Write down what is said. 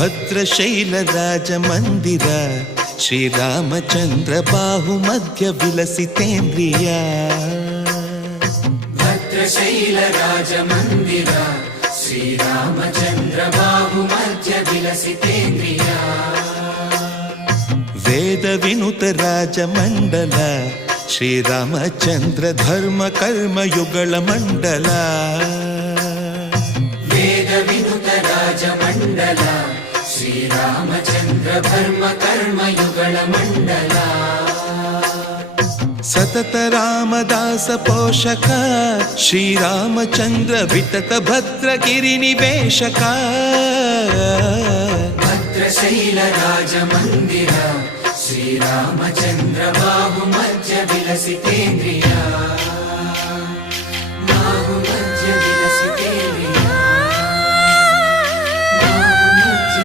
ಭದ್ರಶೈಲ ರಾಜ ಮಂದಿರ ಶ್ರೀರಾಮಚಂದ್ರ ಬಾಹು ಮಧ್ಯ ವಿಲಸಿತೇಂದ್ರಿಯ ಭದ್ರಶೈಲ ರಾಜ ಮಂದಿರ ಶ್ರೀರಾಮಚಂದ್ರ ಬಾಹು ಮಧ್ಯ ವಿಲಸಿತೇಂದ್ರಿಯ ವೇದ ವಿನುತ ರಾಜ ಮಂಡಲ ಶ್ರೀರಾಮಚಂದ್ರ ಧರ್ಮ ಕರ್ಮ ಯುಗಳ ಮಂಡಲ ವೇದ ವಿನುತ ರಾಜ ಮಂಡಲ ಶ್ರೀರಾಮಚಂದ್ರ ಧರ್ಮ ಕರ್ಮ ಯುಗಳ ಮಂಡಲ ಸತತ ರಾಮದಾಸ ಪೋಷಕ ಶ್ರೀರಾಮಚಂದ್ರ ವಿತತ ಭದ್ರಗಿರಿ ನಿವೇಶಕ ಭದ್ರಶೈಲ ರಾಜ ಮಂದಿರ ಶ್ರೀರಾಮಚಂದ್ರ ಬಾಹು ಮಧ್ಯ ವಿಲಸಿತೇಂದ್ರಿಯ